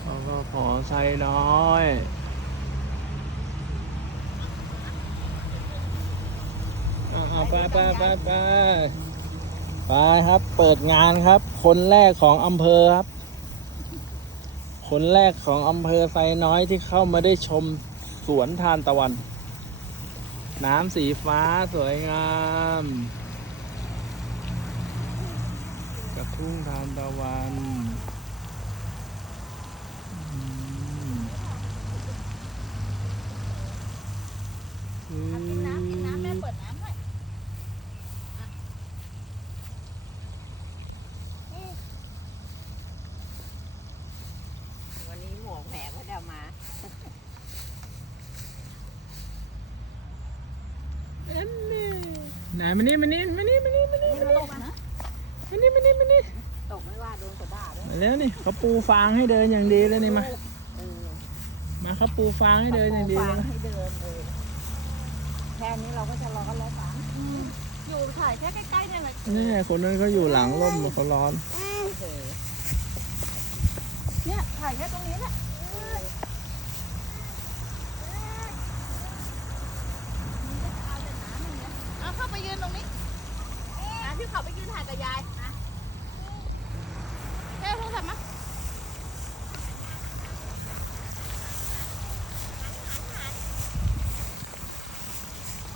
เขาก็ขอใส่น้อยอ่าไปไปไปไปไปครับ เปิดงานครับ คนแรกของอำเภอครับ คนแรกของอำเภอไซน้อยที่เข้ามาได้ชมสวนทานตะวัน น้ำสีฟ้าสวยงาม ทุ่งทานตะวันอือกินน้ำกินน้ำแม่มเปิดน้ำให้วันนี้หมวกแหมก็จะมาไหนมานี่มานี่มานี่มานี่มานี่นี่มามันนี่ตกนะ มานี่มานี่มานี่ตกไม่ว่าโดนกระด่าด้วยมาแล้วนี่เขาปูฟางให้เดินอย่างดีเลยนี่มาเออมาเขาปูฟางให้เดินอย่างดีฟัเลยงให้เดินเออแค่นี้เราก็จะรอกันแล้วฝังอยู่ถ่ายแค่ใกล้ๆเนี่ยแหละนี่คนนั้นเขาอยู่หลังร่มเขาร้อน เออเนี่ยถ่ายแค่ตรงนี้แหละเอาเข้าไปยืนตรงนี้ กับยายนะ